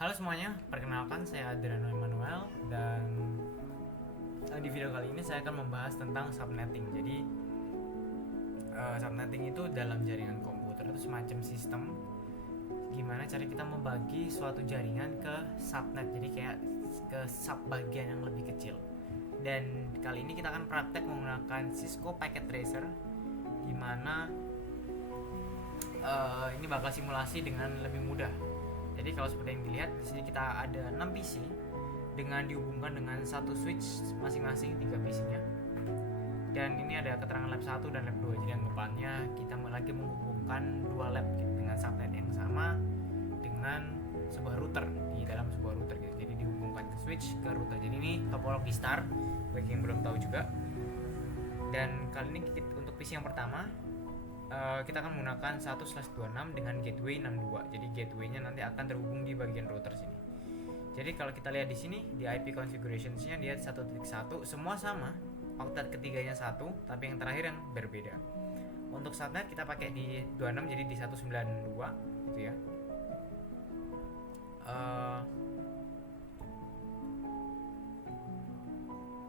Halo semuanya, perkenalkan saya Adriano Emmanuel dan di video kali ini saya akan membahas tentang subnetting. Jadi subnetting itu dalam jaringan komputer itu semacam sistem gimana cara kita membagi suatu jaringan ke subnet, jadi kayak ke sub bagian yang lebih kecil. Dan kali ini kita akan praktek menggunakan Cisco Packet Tracer, gimana ini bakal simulasi dengan lebih mudah. Jadi kalau seperti yang dilihat di sini kita ada 6 PC dengan dihubungkan dengan satu switch masing-masing 3 PC-nya. Dan ini ada keterangan lab 1 dan lab 2. Jadi anggapannya kita lagi menghubungkan dua lab gitu, dengan subnet yang sama dengan sebuah router di dalam sebuah router gitu. Jadi dihubungkan ke switch ke router. Jadi ini topologi star bagi yang belum tahu juga. Dan kali ini untuk PC yang pertama kita akan menggunakan 1/26 dengan gateway 62. Jadi gateway-nya nanti akan terhubung di bagian router sini. Jadi kalau kita lihat di sini di IP configurationsnya dia 1.1 semua sama, oktet ketiganya 1, tapi yang terakhir yang berbeda. Untuk subnet kita pakai di 26, jadi di 192 gitu ya.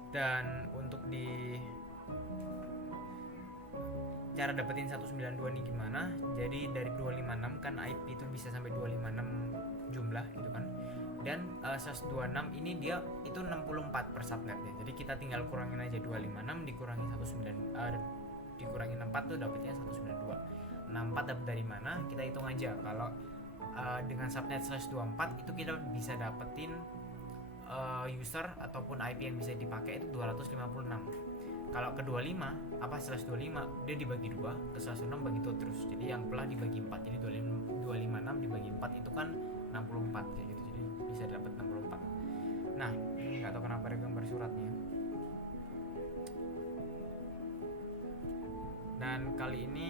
Dan untuk di cara dapetin 192 nih gimana? Jadi dari 256 kan IP itu bisa sampai 256 jumlah gitu kan. Dan 126 ini dia itu 64 per subnetnya. Jadi kita tinggal kurangin aja 256 dikurangi dikurangi 64 tuh dapetnya 192. 64 dapat dari mana? Kita hitung aja. Kalau dengan subnet /24 itu kita bisa dapetin user ataupun IP yang bisa dipakai itu 256. Kalau ke 25 apa /25 dia dibagi 2, ke 106 bagi 2 terus. Jadi yang pelah dibagi 4. Jadi 256 dibagi 4 itu kan 64 kayak gitu. Jadi bisa dapat 64. Nah, ini enggak tahu kenapa ada gambar suratnya. Dan kali ini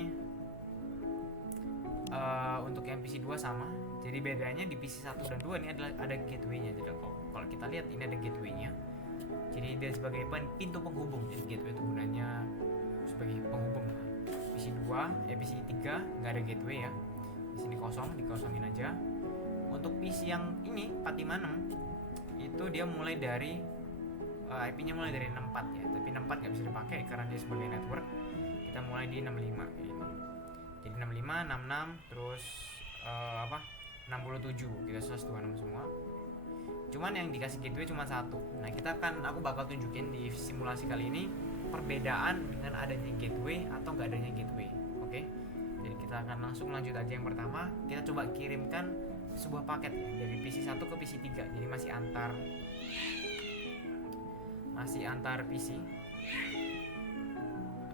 untuk yang PC 2 sama. Jadi bedanya di PC 1 dan 2 ini ada gateway-nya. Jadi kalau kita lihat ini ada gateway-nya. Jadi dia sebagai pintu penghubung. Jadi gateway itu gunanya sebagai penghubung. PC 2, PC 3 nggak ada gateway ya. Di sini kosong, dikosongin aja. Untuk PC yang ini 456 itu dia mulai dari IP-nya mulai dari 64 ya. Tapi 64 nggak bisa dipakai karena dia sebagai network. Kita mulai di 65 kayak gini. Jadi 65, 66, terus 67. Kita 126 semua. Cuman yang dikasih gateway cuma satu. Nah aku bakal tunjukin di simulasi kali ini perbedaan dengan adanya gateway atau nggak adanya gateway. Oke? Jadi kita akan langsung lanjut aja. Yang pertama kita coba kirimkan sebuah paket ya, dari PC 1 ke PC 3. Jadi masih antar PC.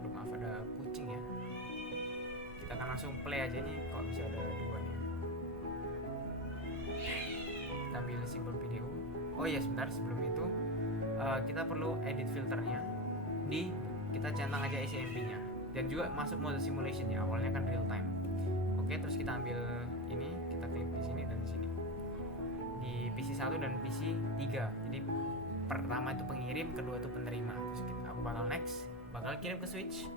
Aduh maaf ada kucing ya. Kita akan langsung play aja nih. Kok bisa ada dua nih. Kita ambil simbol video. Oh iya sebentar, sebelum itu kita perlu edit filternya. Kita centang aja SMP-nya dan juga masuk mode simulation ya. Awalnya kan real time. Oke, terus kita ambil ini, kita klik di sini dan di sini. Di PC 1 dan PC 3. Jadi pertama itu pengirim, kedua itu penerima. Terus aku bakal next, bakal kirim ke switch.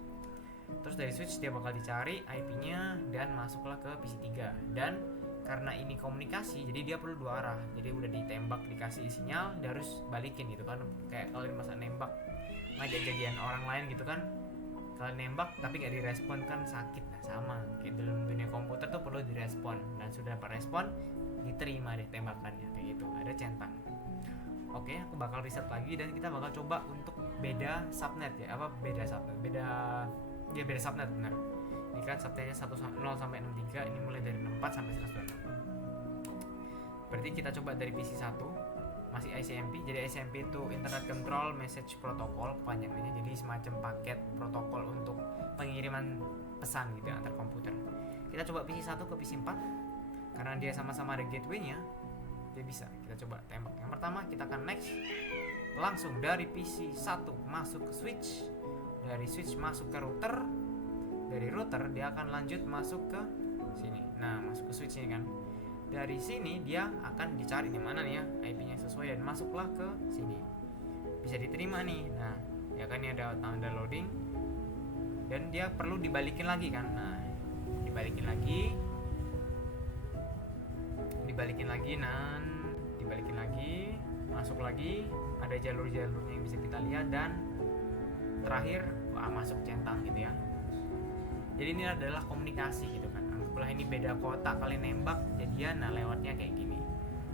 Terus dari switch dia bakal dicari IP-nya dan masuklah ke PC 3. Dan karena ini komunikasi, jadi dia perlu dua arah. Jadi udah ditembak, dikasih sinyal, dia harus balikin gitu kan. Kayak kalian masa nembak ngajak jadian orang lain gitu kan. Kalian nembak tapi gak direspon kan sakit. Nah sama, kayak dalam dunia komputer tuh perlu direspon. Dan sudah dapat respon, diterima deh tembakannya kayak gitu. Ada centang. Oke, aku bakal riset lagi dan kita bakal coba untuk beda subnet ya. Beda subnet benar. Ini kan subnetnya 0 sampai 63, ini mulai dari 64 sampai 126. Berarti kita coba dari PC 1 masih ICMP. Jadi ICMP itu Internet Control Message Protocol kepanjangannya. Jadi semacam paket protokol untuk pengiriman pesan gitu antar komputer. Kita coba PC 1 ke PC 4 karena dia sama-sama ada gateway-nya. Dia bisa kita coba tembak. Yang pertama kita akan next, langsung dari PC 1 masuk ke switch, dari switch masuk ke router, dari router dia akan lanjut masuk ke sini. Nah masuk ke switch ini kan. Dari sini dia akan dicari di mana nih ya IP-nya sesuai dan masuklah ke sini. Bisa diterima nih. Nah ya kan ini ada tanda loading dan dia perlu dibalikin lagi kan. Nah dibalikin lagi dan balikin lagi, masuk lagi, ada jalur-jalurnya yang bisa kita lihat, dan terakhir masuk centang gitu ya. Jadi ini adalah komunikasi gitu kan. Anggaplah ini beda kota, kalian nembak jadian, nah lewatnya kayak gini.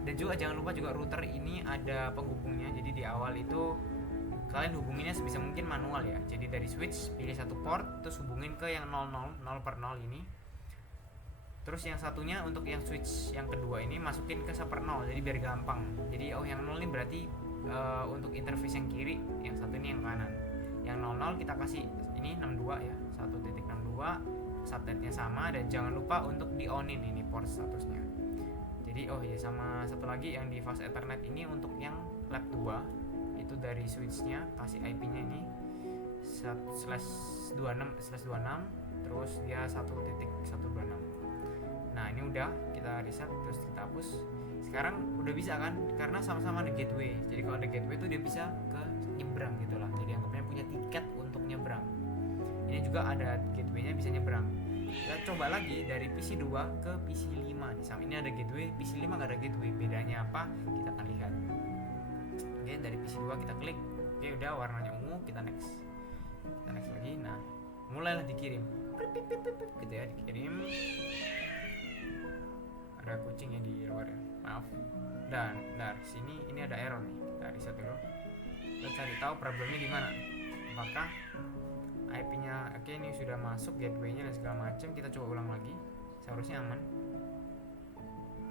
Dan juga jangan lupa juga router ini ada penghubungnya. Jadi di awal itu kalian hubunginnya sebisa mungkin manual ya. Jadi dari switch pilih satu port, terus hubungin ke yang 00, 0/0 ini. Terus yang satunya untuk yang switch yang kedua ini masukin ke 1/0, jadi biar gampang. Jadi yang 0 ini berarti untuk interface yang kiri, yang satu ini yang kanan. Yang 00 kita kasih ini 62 ya, 1.62, subnetnya sama, dan jangan lupa untuk di onin ini port statusnya. Jadi sama satu lagi yang di fast ethernet ini untuk yang lab 2 itu dari switchnya kasih IP-nya ini /26/26, terus dia 1.126. Nah ini udah kita reset, terus kita hapus. Sekarang udah bisa kan, karena sama-sama ada gateway. Jadi kalau ada gateway itu dia bisa ke nyebrang gitu lah. Jadi anggapnya punya tiket untuk nyebrang. Ini juga ada gateway-nya, bisa nyebrang. Kita coba lagi dari PC 2 ke PC 5 nih. Sama ini ada gateway, PC 5 gak ada gateway. Bedanya apa? Kita akan lihat. Oke, dari PC 2 kita klik. Oke, udah warnanya ungu, kita next. Kita next lagi. Nah, mulailah dikirim. Gitu ya, dikirim. Ada kucingnya di luar ya, maaf. Dan dari sini ini ada error nih. Kita reset dulu. Kita cari tahu problemnya di mana. Apakah IP-nya oke, ini sudah masuk gateway-nya dan segala macam. Kita coba ulang lagi. Seharusnya aman.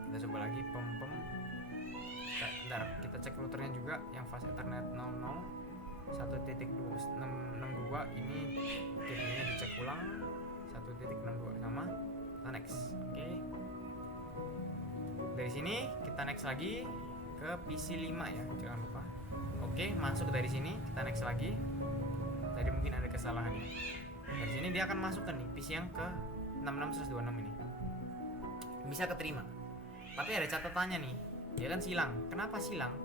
Kita coba lagi pem. Kita cek routernya juga yang fast ethernet 00 1.262 ini gateway-nya dicek ulang 1.62 sama. Kita next. Oke. Dari sini kita next lagi ke PC 5 ya, jangan lupa. Oke, masuk dari sini, kita next lagi. Tadi mungkin ada kesalahan ya. Dari sini dia akan masukkan nih PC yang ke 66/126 ini. Bisa keterima. Tapi ada catatannya nih. Dia kan silang. Kenapa silang?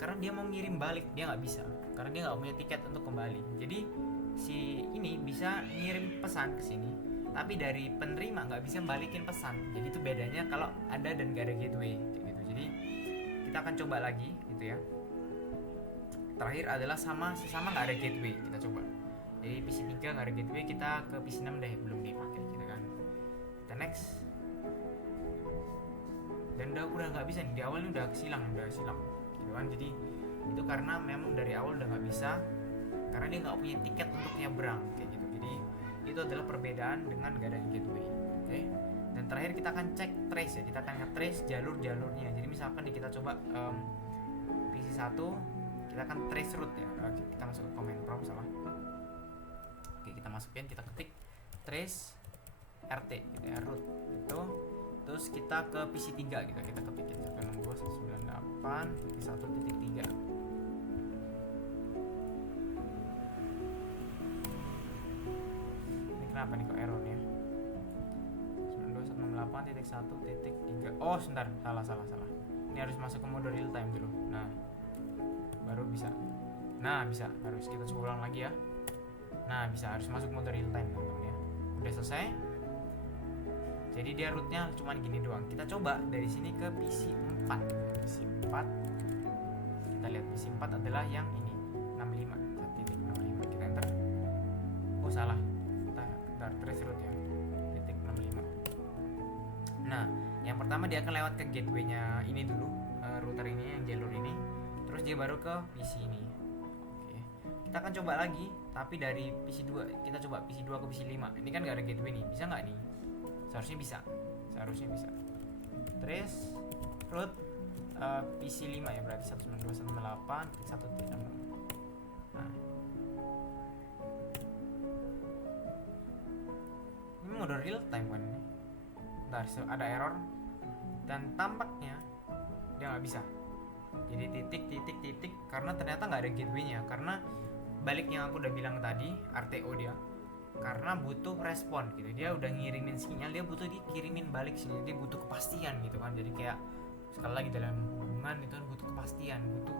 Karena dia mau ngirim balik, dia nggak bisa. Karena dia nggak punya tiket untuk kembali. Jadi si ini bisa ngirim pesan ke sini, tapi dari penerima nggak bisa balikin pesan. Jadi itu bedanya kalau ada dan nggak ada gateway gitu. Jadi kita akan coba lagi gitu ya. Terakhir adalah sama nggak ada gateway, kita coba. Jadi PC 3 nggak ada gateway, kita ke PC 6 deh, belum dipakai gitu kan. Kita next. Dan udah nggak bisa nih, di awal ini udah silang gitu kan. Jadi itu karena memang dari awal udah nggak bisa, karena dia nggak punya tiket untuk nyebrang kayak gitu. Jadi itu adalah perbedaan dengan gak ada gateway. Oke. Dan terakhir kita akan cek trace ya, kita akan nge-trace jalurnya. Jadi misalkan nih kita coba PC 1, kita akan trace root ya. Oke, kita masuk ke command prompt salah. Oke, kita masukin, kita ketik trace rt gitu ya, root itu. Terus kita ke PC 3 gitu, kita ketik 192.168.1.3. Kenapa nih kok errornya? 92.168.1.3. Oh, sebentar, salah. Ini harus masuk ke mode real time dulu. Nah, baru bisa. Nah, bisa. Harus kita coba ulang lagi ya. Nah, bisa, harus masuk mode real time teman-teman ya. Udah selesai. Jadi dia rootnya cuma gini doang. Kita coba dari sini ke PC 4. PC 4. Kita lihat PC 4 adalah yang ini, 65. 1.65. Kita enter. Oh, salah. Trace root ya, titik 65. Nah, yang pertama dia akan lewat ke gateway-nya ini dulu, router ini, yang jalur ini. Terus dia baru ke PC ini. Oke. Kita akan coba lagi, tapi dari PC 2. Kita coba PC 2 ke PC 5. Ini kan gak ada gateway nih, bisa gak nih? Seharusnya bisa. Trace root PC 5 ya, berarti 192.168.1.6. Nah, ini mode real time kan ini. Bentar, ada error dan tampaknya dia nggak bisa. Jadi titik karena ternyata nggak ada gateway-nya. Karena balik yang aku udah bilang tadi, RTO dia. Karena butuh respon gitu. Dia udah ngirimin sinyal, dia butuh dikirimin balik sinyal. Dia butuh kepastian gitu kan. Jadi kayak sekali lagi dalam hubungan itu butuh kepastian, butuh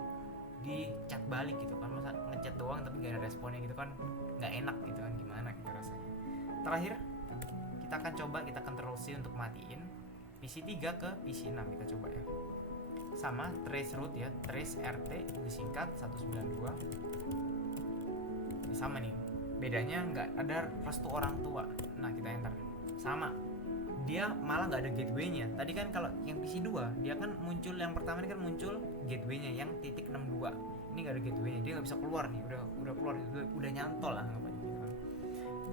di chat balik gitu kan. Masa ngechat doang tapi gak ada responnya gitu kan, nggak enak gitu kan, gimana gitu rasanya. Terakhir kita akan coba, kita Ctrl C untuk matiin PC 3 ke PC 6. Kita coba ya. sama trace root ya, trace RT disingkat 192. Ini sama nih, bedanya nggak ada restu orang tua. Nah kita enter, sama, dia malah nggak ada gateway-nya. Tadi kan kalau yang PC2 dia kan muncul, yang pertama ini kan muncul gateway-nya yang titik 62. Ini nggak ada gateway-nya, dia nggak bisa keluar nih, udah keluar, udah nyantol lah anggapannya gitu kan.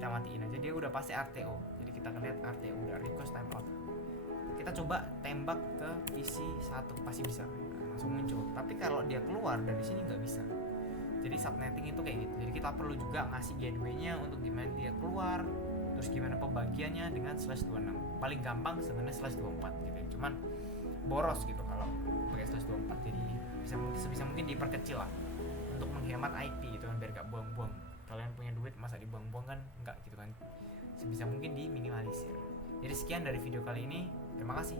Kita matiin aja, dia udah pasti RTO. Jadi kita akan lihat RTO udah request timeout. Kita coba tembak ke PC1 pasti bisa, langsung muncul. Tapi kalau dia keluar dari sini nggak bisa. Jadi subnetting itu kayak gitu. Jadi kita perlu juga ngasih gateway-nya untuk gimana dia keluar, terus gimana pembagiannya dengan /26. Paling gampang sebenarnya /24 gitu. Cuman boros gitu kalau pakai /24. Jadi sebisa mungkin diperkecil lah untuk menghemat IP gitu kan, biar gak buang-buang. Kalian punya duit masa dibuang-buang kan enggak gitu kan. Sebisa mungkin diminimalisir. Jadi sekian dari video kali ini. Terima kasih.